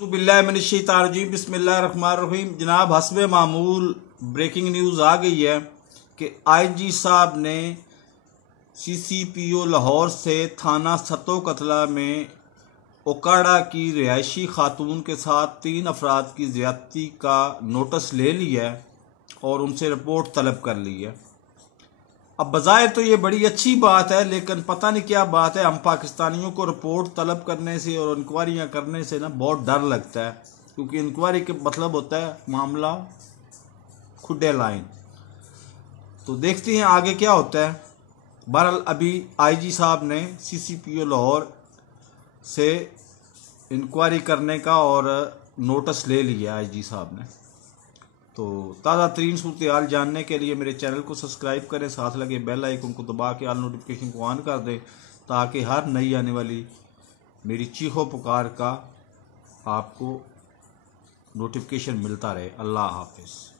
बिस्मिल्लाहिर्रहमानिर्रहीम। जनाब, हस्बे मामूल ब्रेकिंग न्यूज़ आ गई है कि IG साहब ने CCPO लाहौर से थाना सतो कतला में ओकाड़ा की रिहायशी खातून के साथ 3 अफराद की ज़्यादती का नोटिस ले लिया है और उनसे रिपोर्ट तलब कर ली है। अब बज़ाहिर तो ये बड़ी अच्छी बात है, लेकिन पता नहीं क्या बात है, हम पाकिस्तानियों को रिपोर्ट तलब करने से और इंक्वायरियाँ करने से ना बहुत डर लगता है, क्योंकि इंक्वायरी के मतलब होता है मामला खुडे लाइन। तो देखते हैं आगे क्या होता है। बहरहाल अभी IG साहब ने CCPO लाहौर से इंक्वायरी करने का और नोटिस ले लिया IG साहब ने। तो ताज़ा तरीन सूरत हाल जानने के लिए मेरे चैनल को सब्सक्राइब करें, साथ लगे बेल आइकन को दबा के ऑल नोटिफिकेशन को ऑन कर दें, ताकि हर नई आने वाली मेरी चीखों पुकार का आपको नोटिफिकेशन मिलता रहे। अल्लाह हाफिज़।